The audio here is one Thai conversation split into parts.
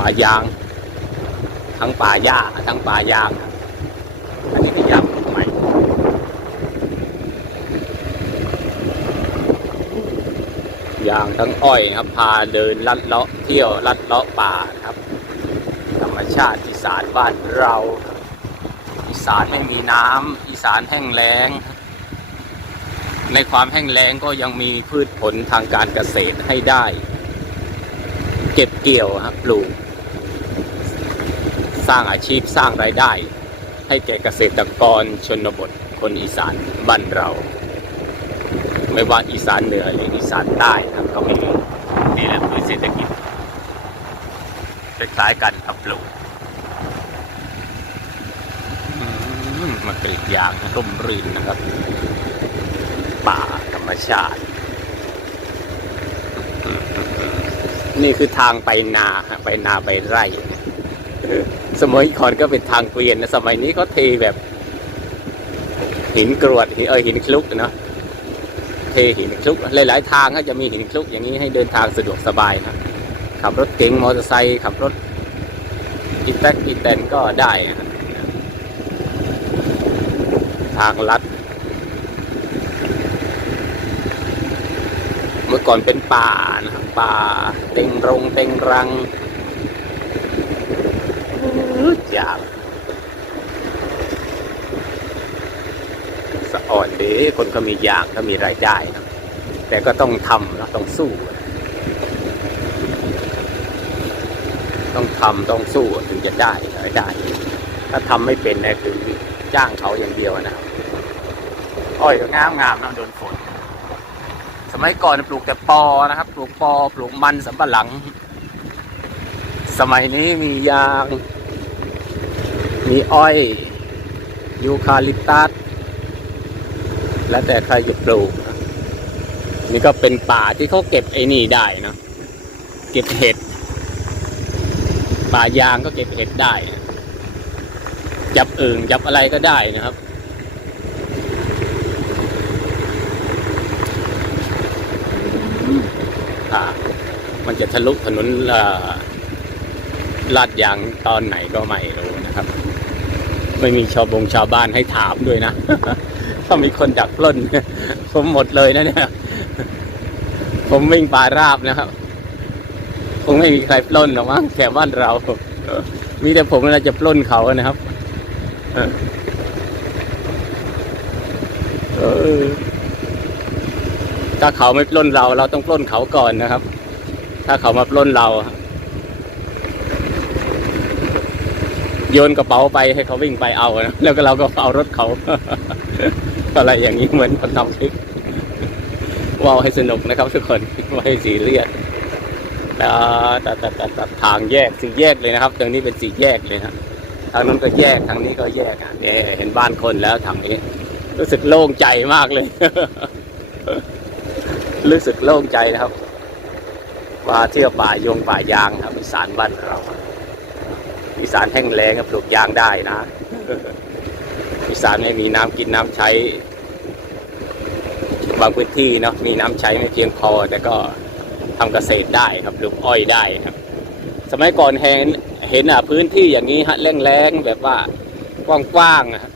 ป่ายาง ทั้งป่าหญ้าทั้งป่ายาง อันนี้ที่ยางใหม่ยางทั้งอ้อยครับพาเดินลัดเลาะเที่ยวลัดเลาะป่าครับ ธรรมชาติอีสานบ้านเราอีสานไม่มีน้ำอีสานแห้งแล้ง ในความแห้งแล้งก็ยังมีพืชผลทางการเกษตรให้ได้ เก็บเกี่ยวครับปลูก สร้างอาชีพสร้างรายได้ ให้แก่เกษตรกรชนบทคนอีสานบ้านเรา ไม่ว่าอีสานเหนือหรืออีสานใต้ครับก็มีนี่แหละคือเศรษฐกิจคล้ายๆกันครับปลูกมมันเป็นอีกอย่างร่มรื่นนะครับ ป่าธรรมชาติ นี่คือทางไปนาไปนาไปไร่ สมัยก่อนก็เป็นทางเกวียนนะสมัยนี้เขาเทแบบ หินกรวดหินเออหินคลุกเนาะเทหินคลุกหลาย ๆ ทางก็จะมีหินคลุกอย่างนี้ให้เดินทางสะดวกสบายนะขับรถเก๋งมอเตอร์ไซค์ขับรถอีแท็กอีแตนก็ได้นะทางลัด เมื่อก่อนเป็นป่านะครับป่าเต็งรงเต็งรัง อยากสะอ่อนดีคนก็มีอย่ากก็มีรายได้นะแต่ก็ต้องทำนะต้องสู้ ต้องทำต้องสู้ถึงจะได้รายได้ ถ้าทำไม่เป็นนะคือจ้างเขาอย่างเดียวนะอ้อยก็งามงามนะโดนฝน สมัยก่อนปลูกแต่ปอนะครับ ปลูกปอปลูกมันสำปะหลัง สมัยนี้มียาง มีอ้อยยูคาลิปตัสแล้วแต่ใครจะปลูกนะนี่ก็เป็นป่าที่เขาเก็บไอ้นี่ได้นะเก็บเห็ด ป่ายางก็เก็บเห็ดได้ จับอึ่งจับอะไรก็ได้นะครับอ่า มันจะทะลุถนนลาดยางตอนไหนก็ไม่รู้นะครับ ไม่มีชาวบงชาวบ้านให้ถามด้วยนะ ถ้ามีคนดักปล้น ผมหมดเลยนะเนี่ย ผมวิ่งป่าราบนะครับ คงไม่มีใครปล้นหรอกมั้งแถวบ้านเรา มีแต่ผมน่าจะปล้นเขานะครับถ้าเขาไม่ปล้นเรา เราต้องปล้นเขาก่อนนะครับ ถ้าเขามาปล้นเรา โยนกระเป๋าไปให้เขาวิ่งไปเอานะแล้วก็เราก็เอารถเขา อะไรอย่างนี้เหมือนคนทำคลิปว่าวให้สนุกนะครับ ทุกคนไม่ให้สีเรียสแต่แต่แต่แต่แต่ทางแยกสี่แยกเลยนะครับตรงนี้เป็นสี่แยกเลยนะทางนู้นก็แยกทางนี้ก็แยกอะเนี่ยเห็นบ้านคนแล้วทางนี้ รู้สึกโล่งใจมากเลย รู้สึกโล่งใจนะครับมาเที่ยวป่ายงป่ายางครับสานบ้านเรา อีสานแห้งแล้งครับปลูกยางได้นะ อีสานไม่มีน้ำกินน้ำใช้ บางพื้นที่เนาะมีน้ำใช้ไม่เพียงพอ แต่ก็ทำเกษตรได้ครับปลูกอ้อยได้ครับ สมัยก่อนเห็นเห็นอะพื้นที่อย่างนี้ฮะแรงๆแบบว่ากว้างๆอะฮะ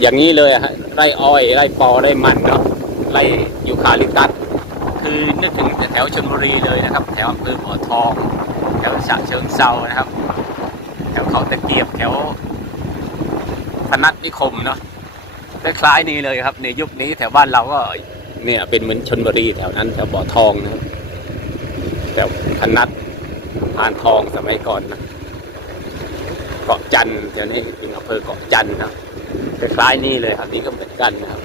อย่างนี้เลยฮะไร่อ้อยไร่ปอไร่มันเนาะไร่ยูคาลิปตัสคือนึกถึงแถวชลบุรีเลยนะครับ แถวอำเภอบ่อทองแถวฉะเชิงเซานะครับ แถวเขาตะเกียบแถวพนัสนิคมเนาะคล้ายๆนี้เลยครับ ในยุคนี้แถวบ้านเราก็เนี่ยเป็นเหมือนชนบุรีแถวนั้นแถวบ่อทองนะครับแถวพนัสพานทองสมัยก่อนนะเกาะจันแถวนี้เป็นอำเภอเกาะจันนะคล้ายๆนี่เลยครับนี่ก็เหมือนกันนะครับ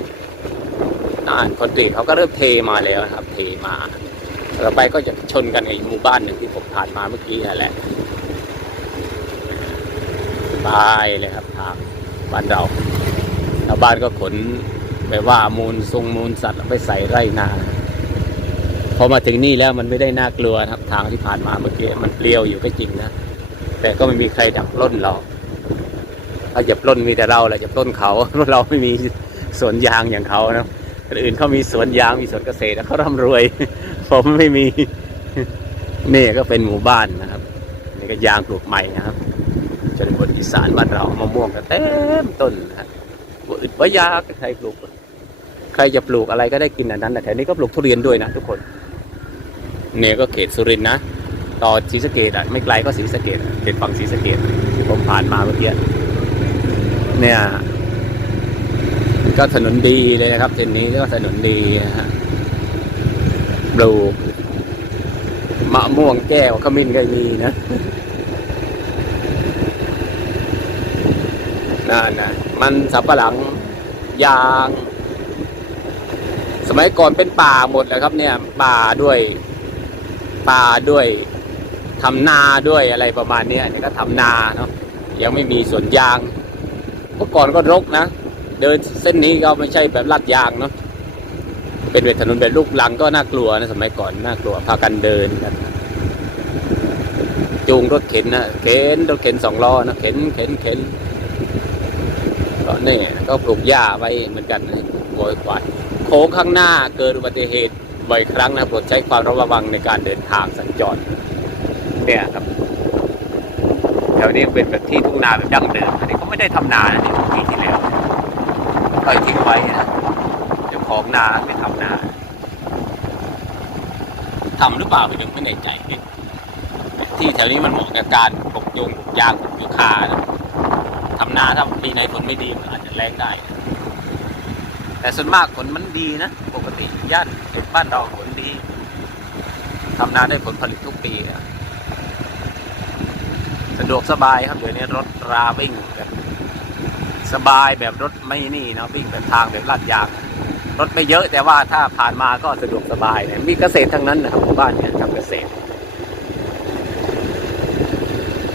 น่านคอนกรีตเขาก็เริ่มเทมาแล้วนะครับ เทมาต่อไปก็จะชนกันกับหมู่บ้านหนึ่งที่ผมผ่านมาเมื่อกี้นั่นแหละ สบายเลยครับทางบ้านเราชาวบ้านก็ขนไปว่ามูลทรงมูลสัตว์ไปใส่ไร่นาพอมาถึงนี่แล้วมันไม่ได้น่ากลัวครับ ทางที่ผ่านมาเมื่อกี้มันเปลี่ยวอยู่ก็จริงนะแต่ก็ไม่มีใครดักปล้นเราถ้าจะปล้นมีแต่เราแหละจะปล้นเขาเราไม่มีสวนยางอย่างเขานะคนอื่นเขามีสวนยางมีสวนเกษตรแล้วเขาร่ำรวย ผมไม่มีนี่ก็เป็นหมู่บ้านนะครับนี่ก็ยางปลูกใหม่นะครับ ชนบทอีสานบ้านเรามะม่วงก็เต็มต้นนะครับบ่อึดบ่อยากใครปลูก ใครจะปลูกอะไรก็ได้กินอันนั้นแต่แถวนี้ก็ปลูกทุเรียนด้วยนะทุกคน เนี่ยก็เขตสุรินทร์นะ ต่อศรีสะเกดอะไม่ไกลก็ศรีสะเกดเขตฝั่งศรีสะเกดที่ผมผ่านมาเมื่อกี้เนี่ยก็ถนนดีเลยนะครับเส้นนี้ก็ถนนดีนะฮะปลูกมะม่วงแก้วขมิ้นก็มีนะ นั่นนะมันสับปะหลังยาง สมัยก่อนเป็นป่าหมดเลยครับเนี่ย ป่าด้วย ป่าด้วยทำนาด้วยอะไรประมาณนี้นี่ก็ทำนาเนาะยังไม่มีสวนยางเมื่อก่อนก็รกนะ เดินเส้นนี้ก็ไม่ใช่แบบลาดยางเนาะเป็นเวทถนนแบบลูกลังก็น่ากลัวนะสมัยก่อนน่ากลัวพากันเดินกันจูงรถเข็นนะเข็นรถเข็นสองล้อนะเข็นเข็นเข็น นี่ก็ปลูกหญ้าไว้เหมือนกันนะโวยกวาดโค้งข้างหน้าเกิดอุบัติเหตุบ่อยครั้งนะโปรดใช้ความระมัดระวังในการเดินทางสัญจรเนี่ยครับแถวนี้เป็นแบบที่ทุ่งนาแบบดั้งเดิมอันนี้ก็ไม่ได้ทำนานะนี่ปีที่แล้วปล่อยทิ้งไว้นะเจ้าของนาไปทำนาทำหรือเปล่าไปยังไม่แน่ใจที่แถวนี้มันเหมาะกับการปลูกยงปลูกยางปลูกยูคานะ นาถ้าปีไหนฝนไม่ดีมันอาจจะแรงได้ แต่ส่วนมากฝนมันดีนะ ปกติย่านในบ้านเราฝนดีทำนาได้ผลผลิตทุกปีนะสะดวกสบายครับเดี๋ยวนี้รถราวิ่งแบบสบายแบบรถไม่นี่นะวิ่งแบบทางแบบลาดยางรถไม่เยอะแต่ว่าถ้าผ่านมาก็สะดวกสบายเนี่ยมีเกษตรทั้งนั้นนะครับหมู่บ้านเนี่ยทำเกษตร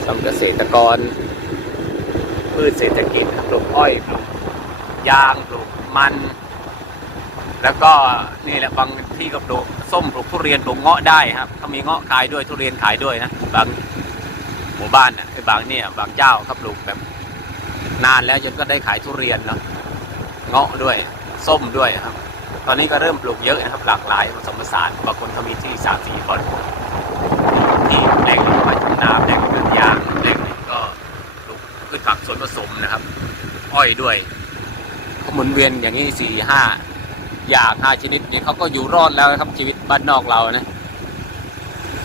ทำเกษตรกร พืชเศรษฐกิจปลูกอ้อยปลูกยางปลูกมัน แล้วก็นี่แหละบางที่ก็ปลูกส้มปลูกทุเรียนปลูกเงาะได้ครับเขามีเงาะขายด้วยทุเรียนขายด้วยนะบางหมู่บ้านน่ะบางเนี่ยบางเจ้าเขาปลูกแบบนานแล้วจนก็ได้ขายทุเรียนเนาะเงาะด้วยส้มด้วยครับ ตอนนี้ก็เริ่มปลูกเยอะนะครับ หลากหลายผสมผสานบางคนเขามีที่สามสี่คนที่แปลงนี้ไว้ทำนาแปลงนี้เป็นยาแปลง ผักส่วนผสมนะครับ อ้อยด้วยเขาหมุนเวียนอย่างนี้สี่ห้าอย่างห้าชนิดนี้เขาก็อยู่รอดแล้วนะครับชีวิตบ้านนอกเรานะ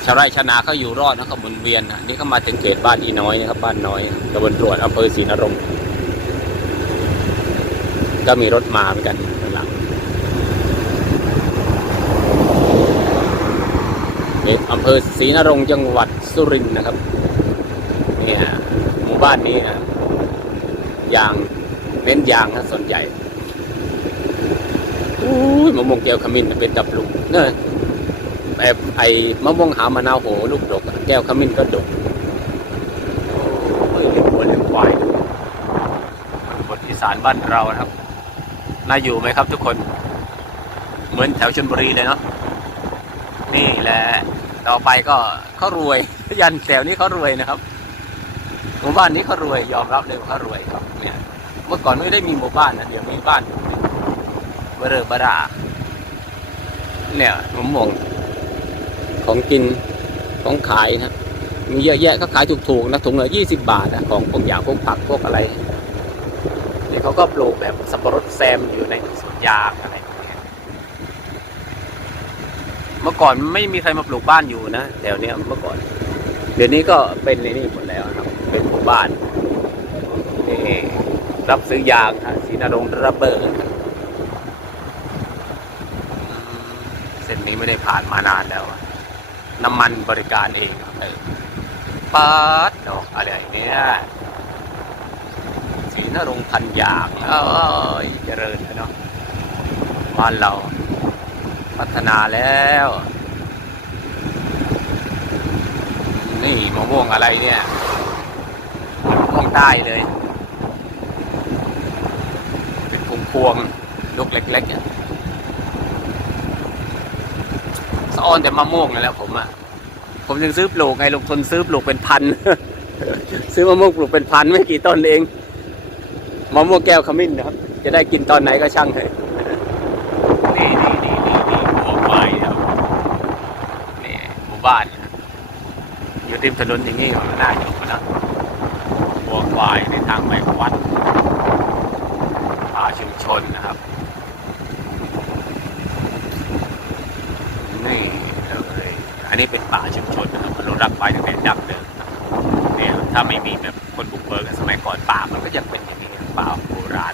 ชาวไร่ชนาเขาอยู่รอดนะเขาหมุนเวียนนะนี่เขามาถึงเขตบ้านอีน้อยนะครับ บ้านน้อยตำบลตรวจอำเภอศรีนรงค์ก็มีรถมาเหมือนกันหลังเขตอำเภอศรีนรงค์จังหวัดสุรินทร์นะครับเนี่ยหมู่บ้านนี้นะ ยาง เน้นยางนะส่วนใหญ่อุ้ยมะม่วงแก้วขมิ้นเป็นดับลุงเนอะแบบไอ้มะม่วงหามะนาวโหลูกดก แก้วขมิ้นก็ดกโอ้ยเลี้ยงวัวเลี้ยงควายบทอีสานบ้านเรานะครับ น่าอยู่ไหมครับทุกคน เหมือนแถวชลบุรีเลยเนาะนี่แหละต่อไปก็เขารวยยันแถวนี้เขารวยนะครับ หมู่บ้านนี้เขารวยยอมรับเลยเขารวยครับเนี่ยเมื่อก่อนไม่ได้มีหมู่บ้านนะเดี๋ยวมีบ้านเบอร์เรอบอราเนี่ยมะม่วงของกินของขายนะมีเยอะแยะเขาขายถูกๆนะถุงละยี่สิบบาทนะของพวกอย่างพวกผักพวกอะไรเนี่ยเขาก็ปลูกแบบสับปะรดแซมอยู่ในสวนยางอะไรพวกเนี้เมื่อก่อนไม่มีใครมาปลูกบ้านอยู่นะแถวเนี้ยเมื่อก่อน เดี๋ยวนี้ก็เป็นในนี่หมดแล้วครับ บ้านนี่รับซื้อยางฮะศรีนรงระเบิดเส้นนี้ไม่ได้ผ่านมานานแล้ว น้ำมันบริการเองเออปัดดอกอะไรเนี่ยสีนรงพันยางเอ้ยเจริญนะเนาะบ้านเราพัฒนาแล้ว นี่มะม่วงอะไรเนี่ย มะม่วงใต้เลย เป็นพวงพวงลูกเล็กๆอะสะออนแต่มะม่วงนั่นแหล้วผมอะผมยังซื้อปลูกไงลงทุนซื้อปลูกเป็นพัน ซื้อมะม่วงปลูกเป็นพันไม่กี่ต้นเองมะม่วงแก้วขมิ้นนะครับ จะได้กินตอนไหนก็ช่างเถอะนี่นี่นี่นี่นี่หัวควายครับนี่หมู่บ้านนะอยู่ริมถนนอย่างนี้ก็น่าอยู่นะ วัวควายในทางไปวัดป่าชุมชนนะครับ นี่เลยอันนี้เป็นป่าชุมชนนะครับอนุรักษ์ไว้ตั้งแต่ดั้งเดิมเนี่ยถ้าไม่มีแบบคนบุกเบิกสมัยก่อนป่ามันก็ยังเป็นอย่างนี้ป่าโบราณ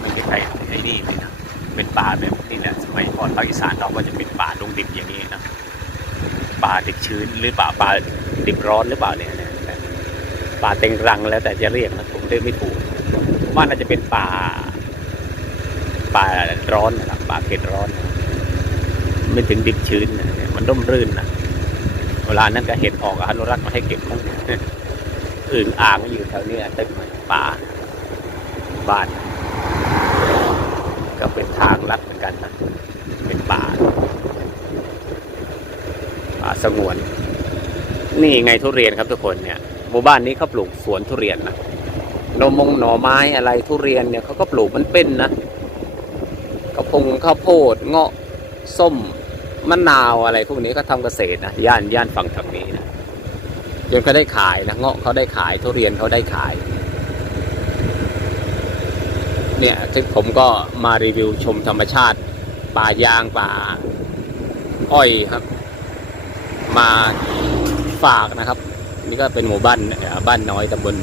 ไม่ใช่ใครไอ้นี่เลยนะเป็นป่าแบบนี่แหละสมัยก่อนภาคอีสานเราก็จะเป็นป่าดงดิบอย่างนี้นะป่าดิบชื้นหรือป่าป่าดิบร้อนหรือเปล่าเนี่ย ป่าเต็งรังแล้วแต่จะเรียกนะผมเรียกไม่ถูกว่าน่าจะเป็นป่า ป่าร้อนนะครับป่าเขตร้อน ไม่ถึงดิบชื้นนะมันร่มรื่นนะเวลานั้นก็เห็ดออกอนุรักษ์มาให้เก็บมั้งอึ่งอ่างอยู่แถวนี้ตึกป่าบ้าน ก็เป็นทางลัดเหมือนกันนะเป็นป่าป่าสงวน นี่ไงทุเรียนครับทุกคนเนี่ย มู่บ้านนี้เขาปลูกสวนทุเรียนนะนมงหน่อไม้อะไรทุเรียนเนี่ยเขาก็ปลูกมันเป็นนะกระพงข้าวโพดเงาะส้มมะนาวอะไรพวกนี้ก็ทำเกษตรนะย่านย่านฝั่งทางนี้นะจนเขาได้ขายนะเงาะเขาได้ขายทุเรียนเขาได้ขาย เนี่ยซึ่งผมก็มารีวิวชมธรรมชาติป่ายางป่าอ้อยครับ มาฝากนะครับ นี่ก็เป็นหมู่บ้านบ้านน้อยตำบล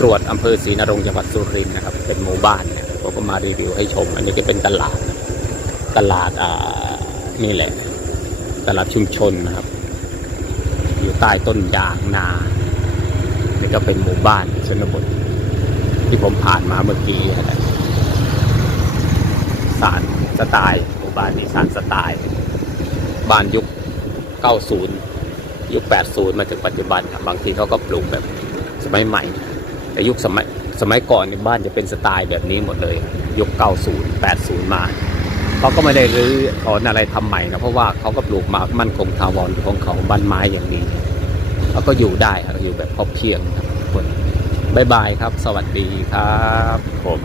ตรวจอำเภอศรีนรงค์จังหวัดสุรินทร์นะครับ เป็นหมู่บ้านเนี่ยผมก็มารีวิวให้ชม อันนี้ก็เป็นตลาด ตลาดอ่านี่แหละ ตลาดชุมชนนะครับ อยู่ใต้ต้นยางนานี่ก็เป็นหมู่บ้านชนบทที่ผมผ่านมาเมื่อกี้นะครับสารสไตล์หมู่บ้านนี้สารสไตล์บ้านยุค 90 ยุค 80 มาถึงปัจจุบันครับบางทีเขาก็ปลูกแบบสมัยใหม่ แต่ยุคสมัยสมัยก่อนในบ้านจะเป็นสไตล์แบบนี้หมดเลยยุค90 80 มาเขาก็ไม่ได้รื้อถอนอะไรทำใหม่นะเพราะว่าเขาก็ปลูกมามั่นคงทาวรของเขาบ้านไม้อย่างนี้เขาก็อยู่ได้ครับอยู่แบบพอเพียงครับคนบายบายครับ สวัสดีครับผม